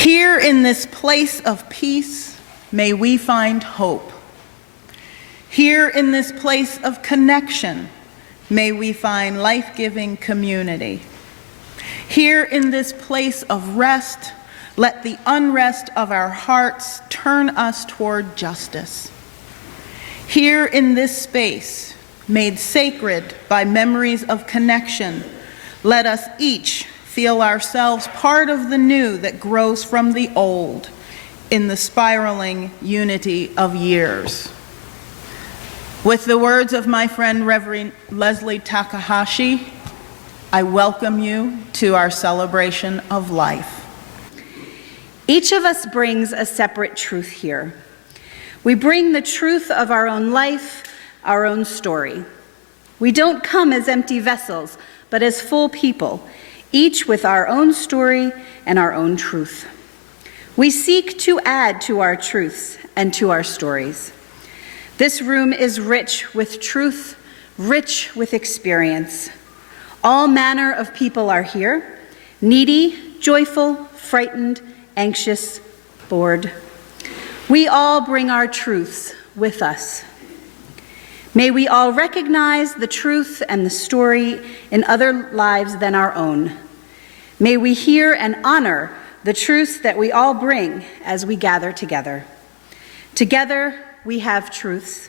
Here in this place of peace, may we find hope. Here in this place of connection, may we find life-giving community. Here in this place of rest, let the unrest of our hearts turn us toward justice. Here in this space, made sacred by memories of connection, let us each feel ourselves part of the new that grows from the old in the spiraling unity of years. With the words of my friend Reverend Leslie Takahashi, I welcome you to our celebration of life. Each of us brings a separate truth here. We bring the truth of our own life, our own story. We don't come as empty vessels, but as full people, each with our own story and our own truth. We seek to add to our truths and to our stories. This room is rich with truth, rich with experience. All manner of people are here, needy, joyful, frightened, anxious, bored. We all bring our truths with us. May we all recognize the truth and the story in other lives than our own. May we hear and honor the truths that we all bring as we gather together. Together, we have truths.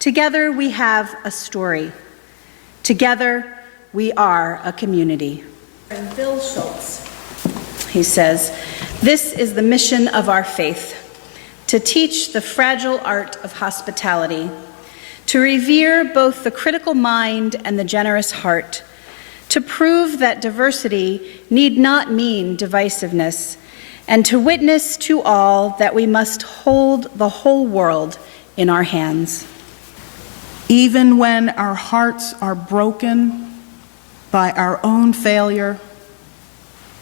Together, we have a story. Together, we are a community. And Bill Schultz, he says, "This is the mission of our faith, to teach the fragile art of hospitality, to revere both the critical mind and the generous heart, to prove that diversity need not mean divisiveness, and to witness to all that we must hold the whole world in our hands." Even when our hearts are broken by our own failure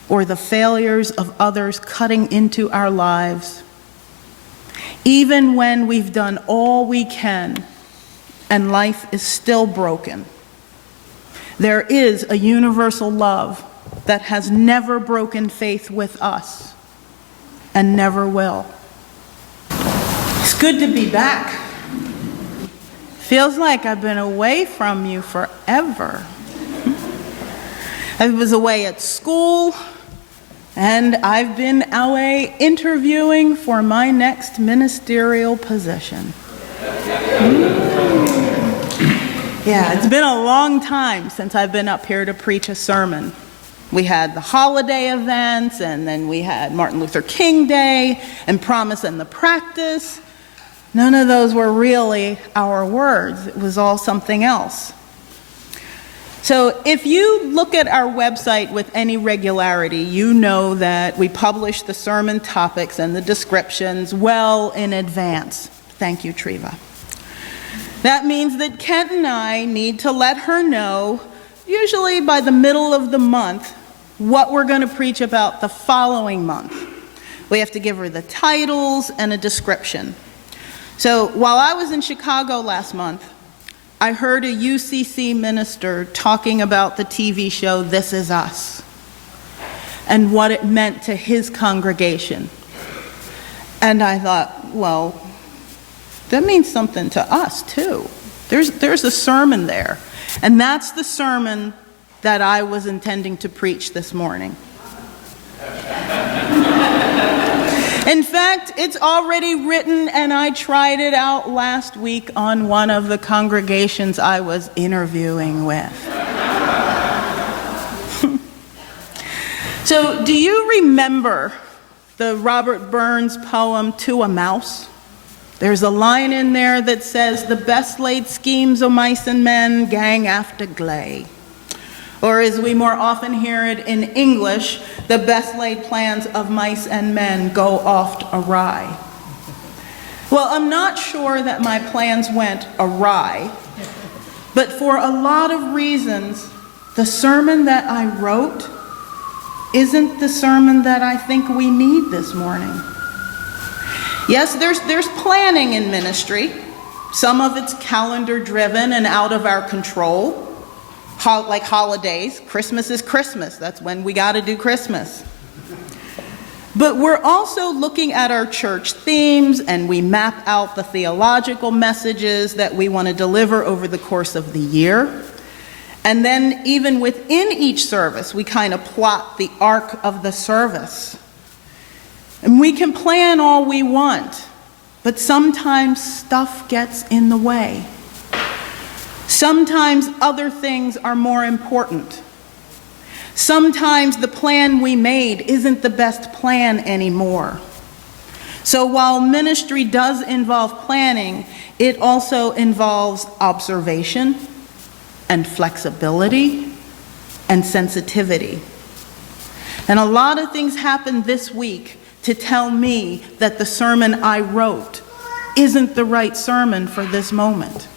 or the failures of others cutting into our lives, even when we've done all we can and life is still broken, there is a universal love that has never broken faith with us and never will. It's good to be back. Feels like I've been away from you forever. I was away at school, and I've been away interviewing for my next ministerial position. Yeah, it's been a long time since I've been up here to preach a sermon. We had the holiday events, and then we had Martin Luther King Day and Promise and the Practice. None of those were really our words. It was all something else. So if you look at our website with any regularity, you know that we publish the sermon topics and the descriptions well in advance. Thank you, Treva. That means that Kent and I need to let her know, usually by the middle of the month, what we're going to preach about the following month. We have to give her the titles and a description. So while I was in Chicago last month, I heard a UCC minister talking about the TV show This Is Us and what it meant to his congregation. And I thought, well, that means something to us too. There's a sermon there. And that's the sermon that I was intending to preach this morning. In fact, it's already written, and I tried it out last week on one of the congregations I was interviewing with. So, do you remember the Robert Burns poem, To a Mouse? There's a line in there that says, "The best laid schemes o' mice and men gang after gley." Or as we more often hear it in English, "The best laid plans of mice and men go oft awry." Well, I'm not sure that my plans went awry, but for a lot of reasons, the sermon that I wrote isn't the sermon that I think we need this morning. Yes, there's planning in ministry. Some of it's calendar driven and out of our control. Like holidays. Christmas is Christmas. That's when we got to do Christmas. But we're also looking at our church themes, and we map out the theological messages that we want to deliver over the course of the year. And then even within each service, we kind of plot the arc of the service. And we can plan all we want, but sometimes stuff gets in the way. Sometimes other things are more important. Sometimes the plan we made isn't the best plan anymore. So while ministry does involve planning, it also involves observation and flexibility and sensitivity. And a lot of things happened this week to tell me that the sermon I wrote isn't the right sermon for this moment.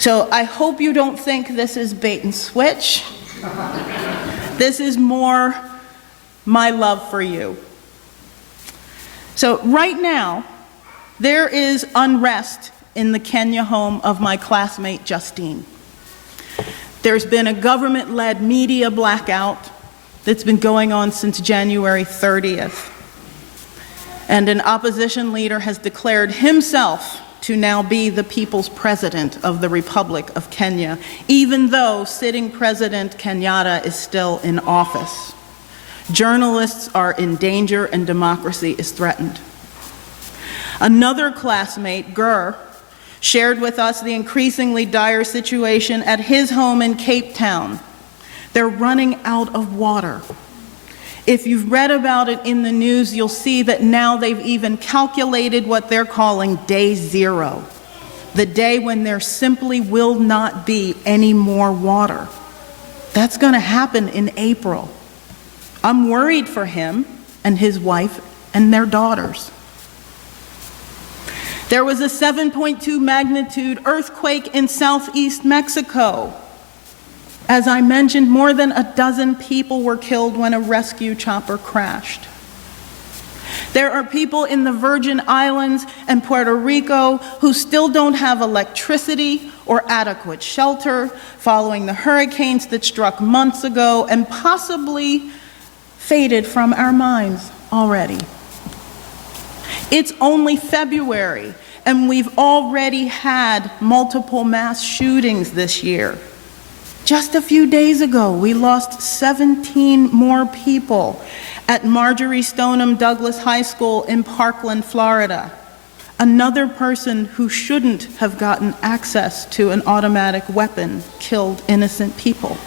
So I hope you don't think this is bait and switch. This is more my love for you. So right now, there is unrest in the Kenya home of my classmate Justine. There's been a government-led media blackout that's been going on since January 30th. And an opposition leader has declared himself to now be the people's president of the Republic of Kenya, even though sitting President Kenyatta is still in office. Journalists are in danger and democracy is threatened. Another classmate, Gur, shared with us the increasingly dire situation at his home in Cape Town. They're running out of water. If you've read about it in the news, you'll see that now they've even calculated what they're calling day zero, the day when there simply will not be any more water. That's going to happen in April. I'm worried for him and his wife and their daughters. There was a 7.2 magnitude earthquake in southeast Mexico. As I mentioned, more than a dozen people were killed when a rescue chopper crashed. There are people in the Virgin Islands and Puerto Rico who still don't have electricity or adequate shelter following the hurricanes that struck months ago and possibly faded from our minds already. It's only February, and we've already had multiple mass shootings this year. Just a few days ago, we lost 17 more people at Marjorie Stoneham Douglas High School in Parkland, Florida. Another person who shouldn't have gotten access to an automatic weapon killed innocent people.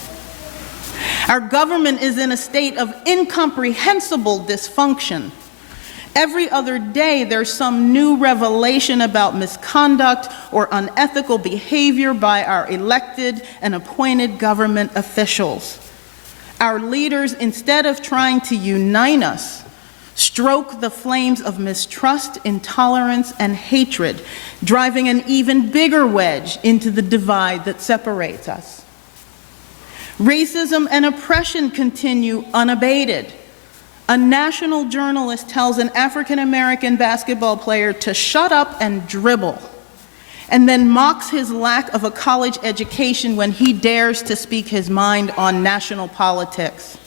Our government is in a state of incomprehensible dysfunction. Every other day, there's some new revelation about misconduct or unethical behavior by our elected and appointed government officials. Our leaders, instead of trying to unite us, stroke the flames of mistrust, intolerance, and hatred, driving an even bigger wedge into the divide that separates us. Racism and oppression continue unabated. A national journalist tells an African-American basketball player to shut up and dribble, and then mocks his lack of a college education when he dares to speak his mind on national politics.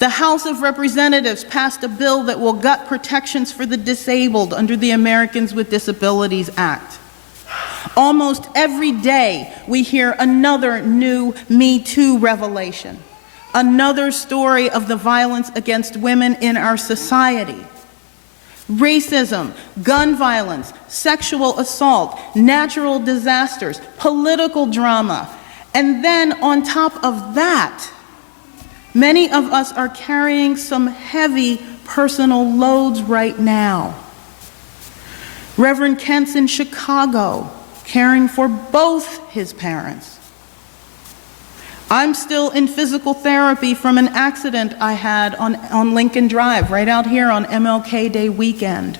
The House of Representatives passed a bill that will gut protections for the disabled under the Americans with Disabilities Act. Almost every day, we hear another new Me Too revelation. Another story of the violence against women in our society. Racism, gun violence, sexual assault, natural disasters, political drama. And then on top of that, many of us are carrying some heavy personal loads right now. Reverend Kent's in Chicago, caring for both his parents. I'm still in physical therapy from an accident I had on Lincoln Drive, right out here on MLK Day weekend.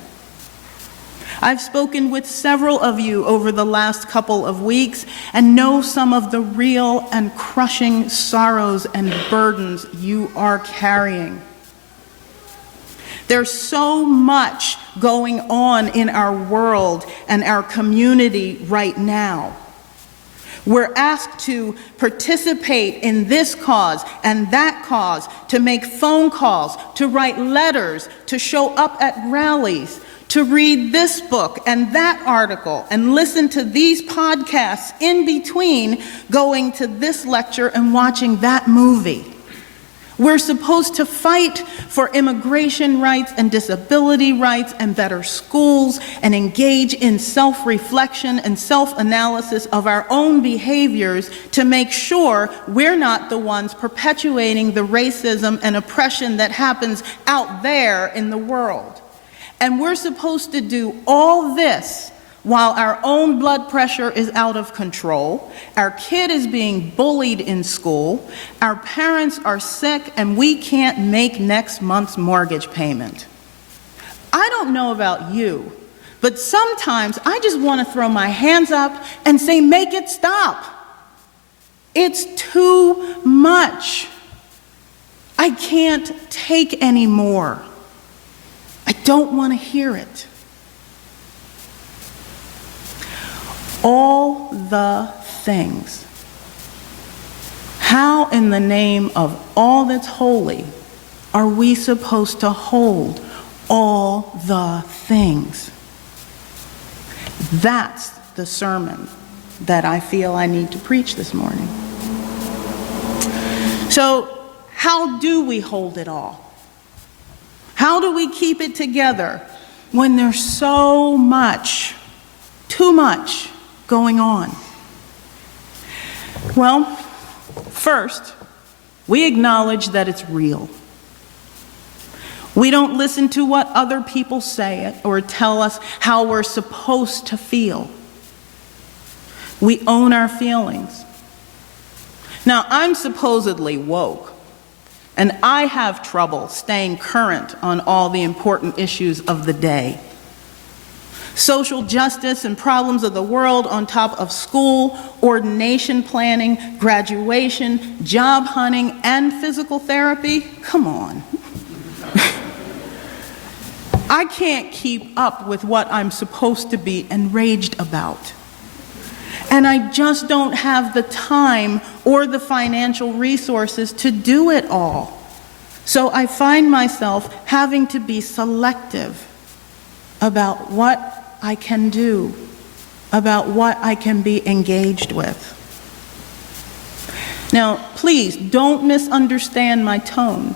I've spoken with several of you over the last couple of weeks and know some of the real and crushing sorrows and burdens you are carrying. There's so much going on in our world and our community right now. We're asked to participate in this cause and that cause, to make phone calls, to write letters, to show up at rallies, to read this book and that article, and listen to these podcasts in between going to this lecture and watching that movie. We're supposed to fight for immigration rights and disability rights and better schools, and engage in self-reflection and self-analysis of our own behaviors to make sure we're not the ones perpetuating the racism and oppression that happens out there in the world. And we're supposed to do all this while our own blood pressure is out of control, our kid is being bullied in school, our parents are sick, and we can't make next month's mortgage payment. I don't know about you, but sometimes I just want to throw my hands up and say, make it stop. It's too much. I can't take any more. I don't want to hear it. All the things. How in the name of all that's holy are we supposed to hold all the things? That's the sermon that I feel I need to preach this morning. So, how do we hold it all? How do we keep it together when there's so much, too much, going on? Well, first, we acknowledge that it's real. We don't listen to what other people say it or tell us how we're supposed to feel. We own our feelings. Now, I'm supposedly woke, and I have trouble staying current on all the important issues of the day. Social justice and problems of the world on top of school, ordination planning, graduation, job hunting, and physical therapy? Come on. I can't keep up with what I'm supposed to be enraged about. And I just don't have the time or the financial resources to do it all. So I find myself having to be selective about what I can do, about what I can be engaged with. Now, please don't misunderstand my tone.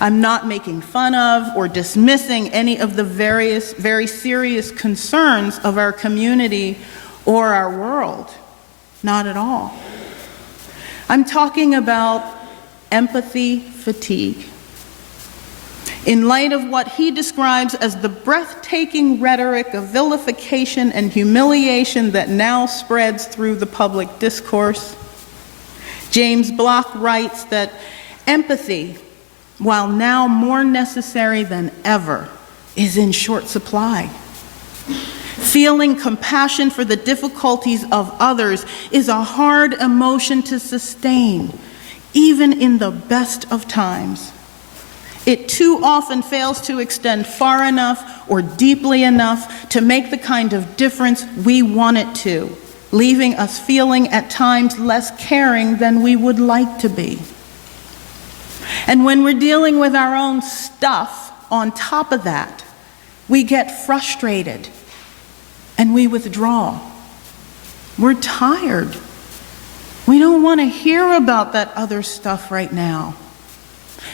I'm not making fun of or dismissing any of the various very serious concerns of our community or our world. Not at all. I'm talking about empathy fatigue. In light of what he describes as the breathtaking rhetoric of vilification and humiliation that now spreads through the public discourse, James Block writes that empathy, while now more necessary than ever, is in short supply. Feeling compassion for the difficulties of others is a hard emotion to sustain, even in the best of times. It too often fails to extend far enough or deeply enough to make the kind of difference we want it to, leaving us feeling at times less caring than we would like to be. And when we're dealing with our own stuff on top of that, we get frustrated and we withdraw. We're tired. We don't want to hear about that other stuff right now.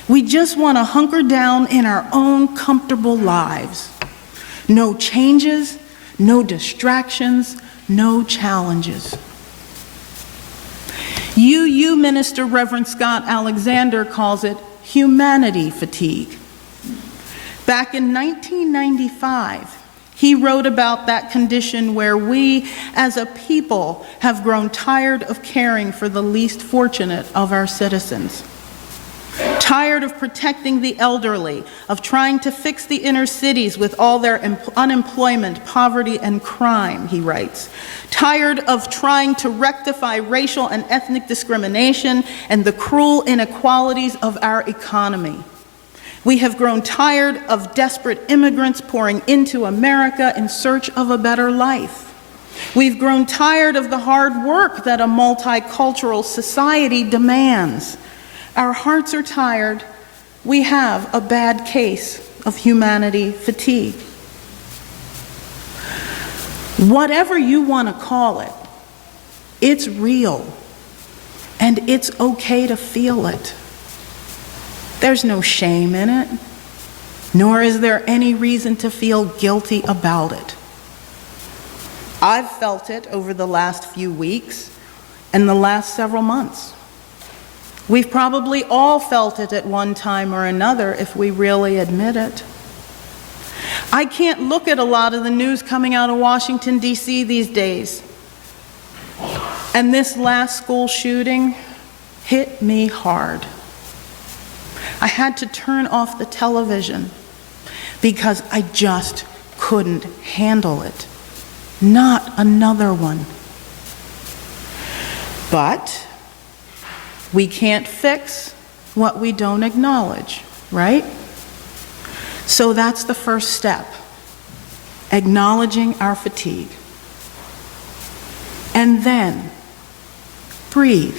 We just want to hunker down in our own comfortable lives. No changes, no distractions, no challenges. UU Minister Reverend Scott Alexander calls it humanity fatigue. Back in 1995, he wrote about that condition where we, as a people, have grown tired of caring for the least fortunate of our citizens. Tired of protecting the elderly, of trying to fix the inner cities with all their unemployment, poverty, and crime, he writes. Tired of trying to rectify racial and ethnic discrimination and the cruel inequalities of our economy. We have grown tired of desperate immigrants pouring into America in search of a better life. We've grown tired of the hard work that a multicultural society demands. Our hearts are tired. We have a bad case of humanity fatigue. Whatever you want to call it, it's real, and it's okay to feel it. There's no shame in it, nor is there any reason to feel guilty about it. I've felt it over the last few weeks and the last several months. We've probably all felt it at one time or another if we really admit it. I can't look at a lot of the news coming out of Washington, D.C. these days. And this last school shooting hit me hard. I had to turn off the television because I just couldn't handle it. Not another one. But we can't fix what we don't acknowledge, right? So that's the first step, acknowledging our fatigue. And then breathe.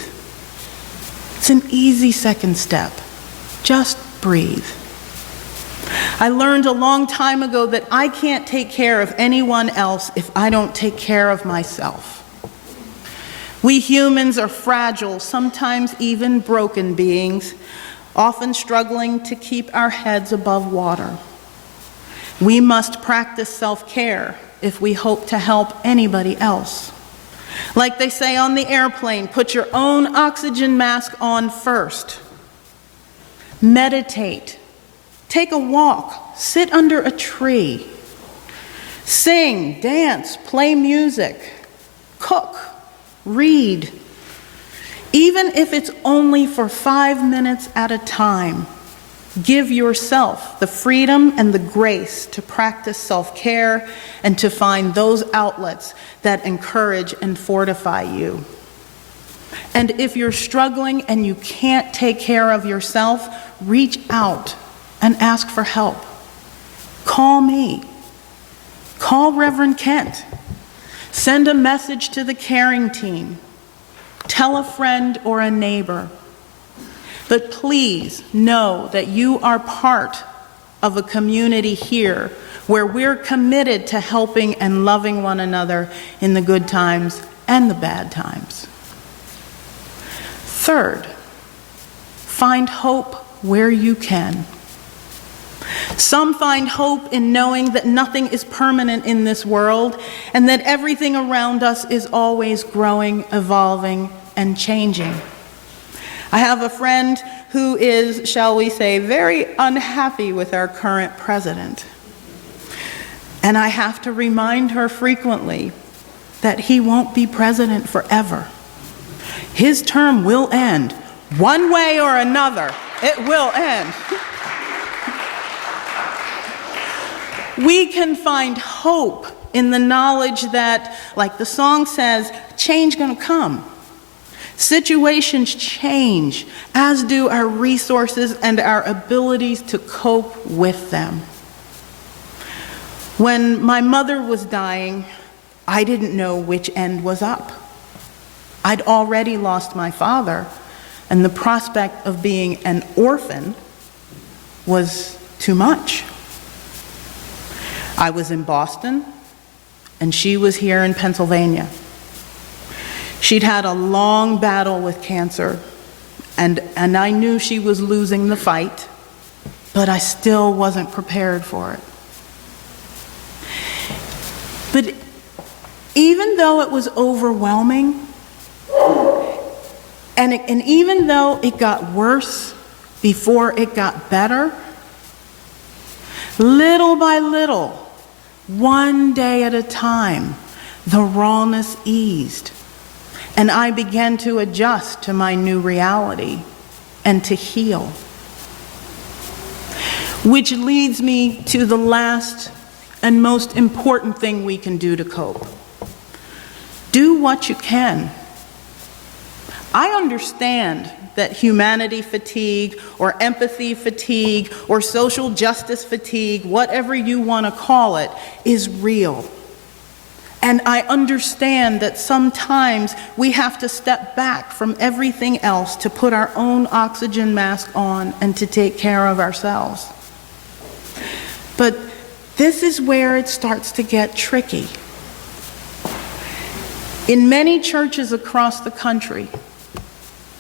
It's an easy second step. Just breathe. I learned a long time ago that I can't take care of anyone else if I don't take care of myself. We humans are fragile, sometimes even broken beings, often struggling to keep our heads above water. We must practice self-care if we hope to help anybody else. Like they say on the airplane, put your own oxygen mask on first. Meditate. Take a walk. Sit under a tree. Sing, dance, play music. Cook. Read. Even if it's only for 5 minutes at a time, give yourself the freedom and the grace to practice self-care and to find those outlets that encourage and fortify you. And if you're struggling and you can't take care of yourself, reach out and ask for help. Call me. Call Reverend Kent. Send a message to the caring team. Tell a friend or a neighbor. But please know that you are part of a community here where we're committed to helping and loving one another in the good times and the bad times. Third, find hope where you can. Some find hope in knowing that nothing is permanent in this world and that everything around us is always growing, evolving, and changing. I have a friend who is, shall we say, very unhappy with our current president. And I have to remind her frequently that he won't be president forever. His term will end. One way or another, it will end. We can find hope in the knowledge that, like the song says, change gonna come. Situations change, as do our resources and our abilities to cope with them. When my mother was dying, I didn't know which end was up. I'd already lost my father, and the prospect of being an orphan was too much. I was in Boston, and she was here in Pennsylvania. She'd had a long battle with cancer, and I knew she was losing the fight, but I still wasn't prepared for it. But even though it was overwhelming, and even though it got worse before it got better, little by little, one day at a time, the rawness eased, and I began to adjust to my new reality and to heal. Which leads me to the last and most important thing we can do to cope. Do what you can. I understand that humanity fatigue or empathy fatigue or social justice fatigue, whatever you want to call it, is real. And I understand that sometimes we have to step back from everything else to put our own oxygen mask on and to take care of ourselves. But this is where it starts to get tricky. In many churches across the country,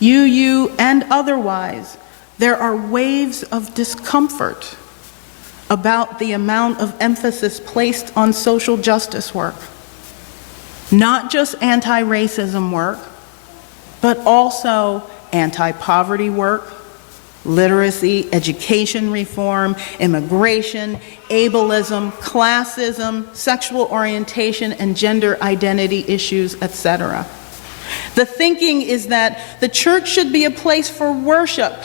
UU and otherwise, there are waves of discomfort about the amount of emphasis placed on social justice work. Not just anti-racism work, but also anti-poverty work, literacy, education reform, immigration, ableism, classism, sexual orientation, and gender identity issues, etc. The thinking is that the church should be a place for worship,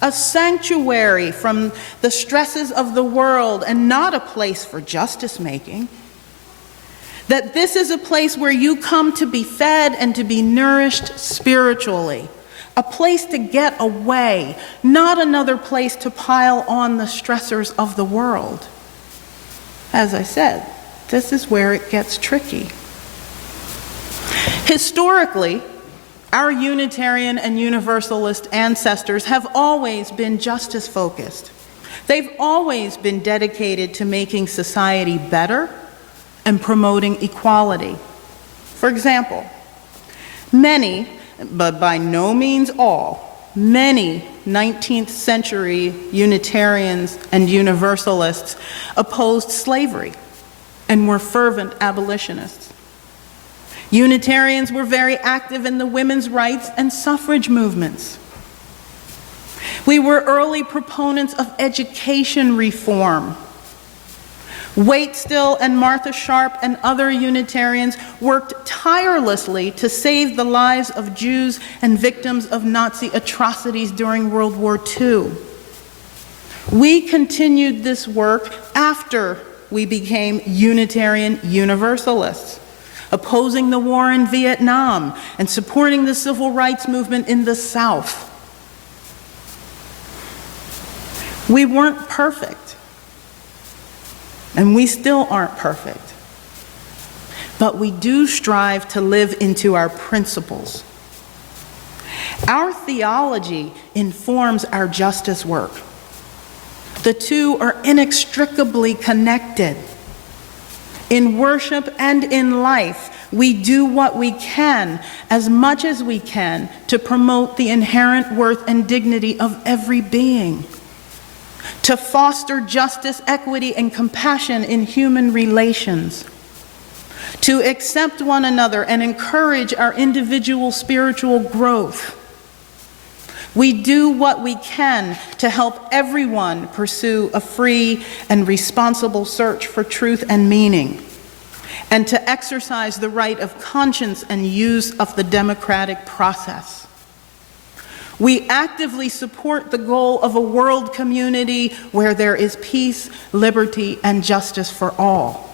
a sanctuary from the stresses of the world, and not a place for justice making. That this is a place where you come to be fed and to be nourished spiritually. A place to get away, not another place to pile on the stressors of the world. As I said, this is where it gets tricky. Historically, our Unitarian and Universalist ancestors have always been justice-focused. They've always been dedicated to making society better and promoting equality. For example, many, but by no means all, many 19th century Unitarians and Universalists opposed slavery and were fervent abolitionists. Unitarians were very active in the women's rights and suffrage movements. We were early proponents of education reform. Waitstill and Martha Sharp and other Unitarians worked tirelessly to save the lives of Jews and victims of Nazi atrocities during World War II. We continued this work after we became Unitarian Universalists, opposing the war in Vietnam and supporting the civil rights movement in the South. We weren't perfect. And we still aren't perfect. But we do strive to live into our principles. Our theology informs our justice work. The two are inextricably connected. In worship and in life, we do what we can, as much as we can, to promote the inherent worth and dignity of every being. To foster justice, equity, and compassion in human relations, to accept one another and encourage our individual spiritual growth. We do what we can to help everyone pursue a free and responsible search for truth and meaning, and to exercise the right of conscience and use of the democratic process. We actively support the goal of a world community where there is peace, liberty, and justice for all.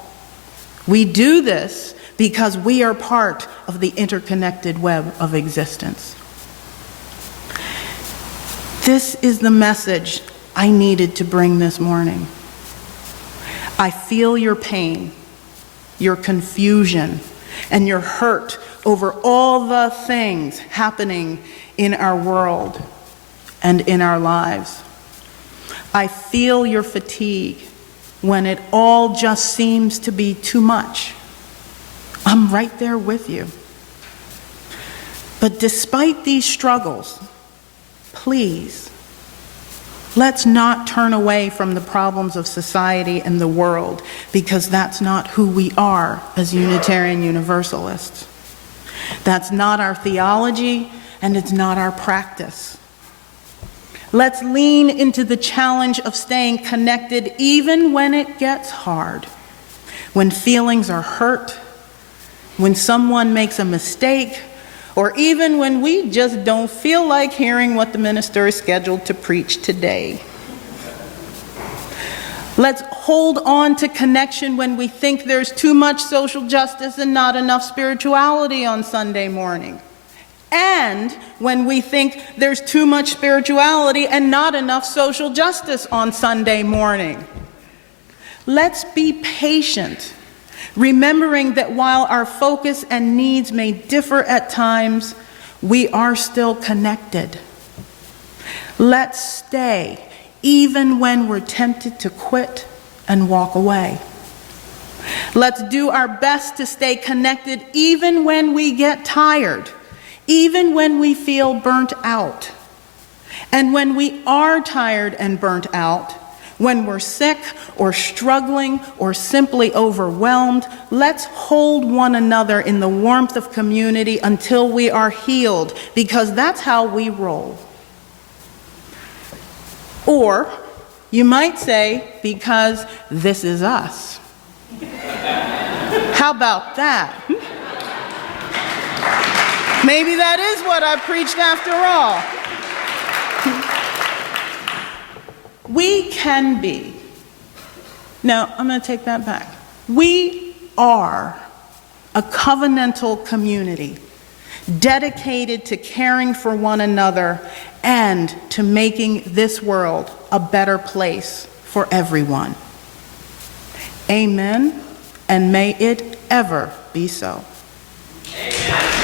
We do this because we are part of the interconnected web of existence. This is the message I needed to bring this morning. I feel your pain, your confusion, and your hurt over all the things happening in our world and in our lives. I feel your fatigue when it all just seems to be too much. I'm right there with you. But despite these struggles, please, let's not turn away from the problems of society and the world, because that's not who we are as Unitarian Universalists. That's not our theology, and it's not our practice. Let's lean into the challenge of staying connected even when it gets hard, when feelings are hurt, when someone makes a mistake, or even when we just don't feel like hearing what the minister is scheduled to preach today. Let's hold on to connection when we think there's too much social justice and not enough spirituality on Sunday morning. And when we think there's too much spirituality and not enough social justice on Sunday morning. Let's be patient. remembering that while our focus and needs may differ at times, we are still connected. Let's stay, even when we're tempted to quit and walk away. Let's do our best to stay connected even when we get tired, even when we feel burnt out. And when we are tired and burnt out, when we're sick or struggling or simply overwhelmed, let's hold one another in the warmth of community until we are healed, because that's how we roll. Or you might say, because this is us. How about that? Maybe that is what I preached after all. We can be. No, I'm going to take that back. We are a covenantal community dedicated to caring for one another and to making this world a better place for everyone. Amen, and may it ever be so. Amen.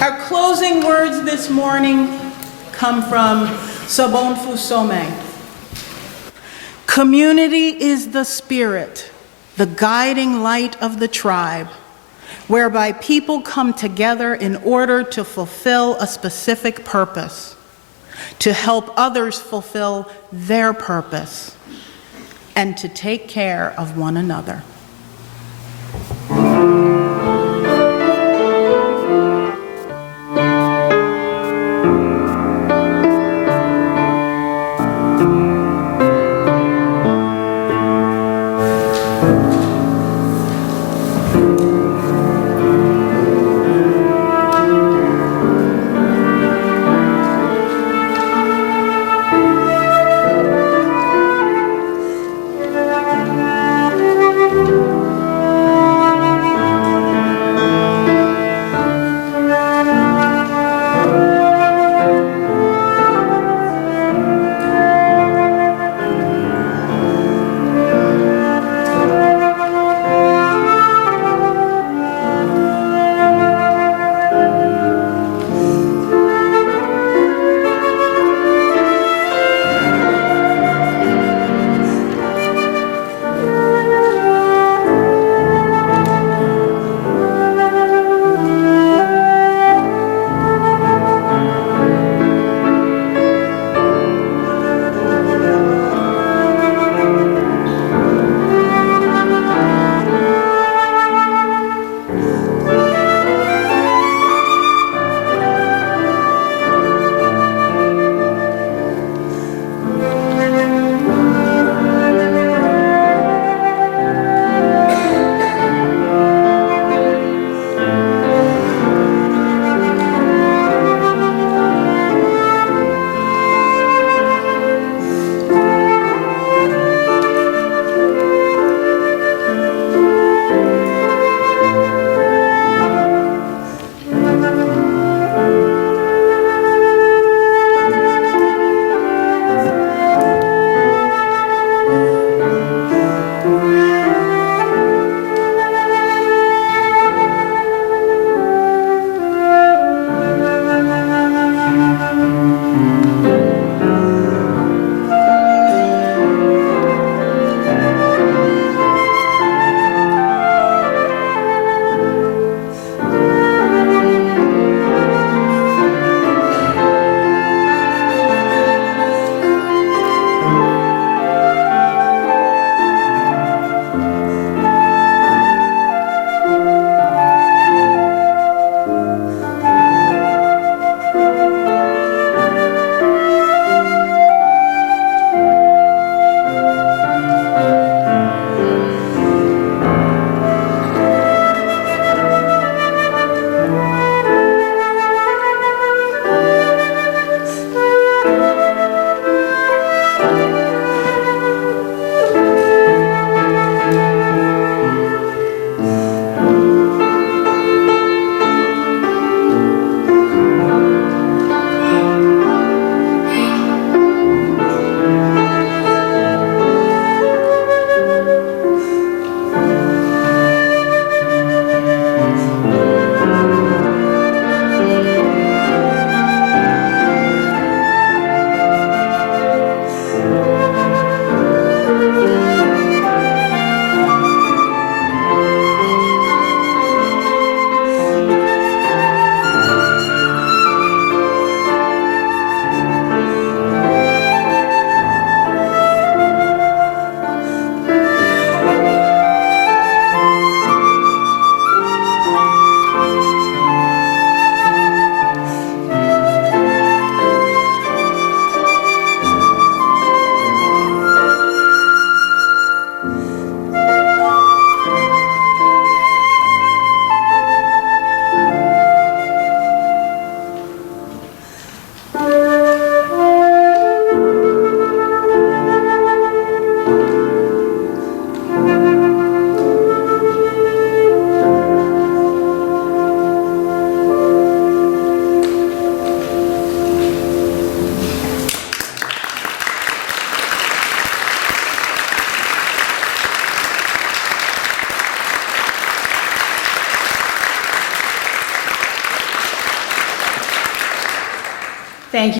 Our closing words this morning come from Sabon Fusome. Community is the spirit, the guiding light of the tribe, whereby people come together in order to fulfill a specific purpose, to help others fulfill their purpose, and to take care of one another. Thank you.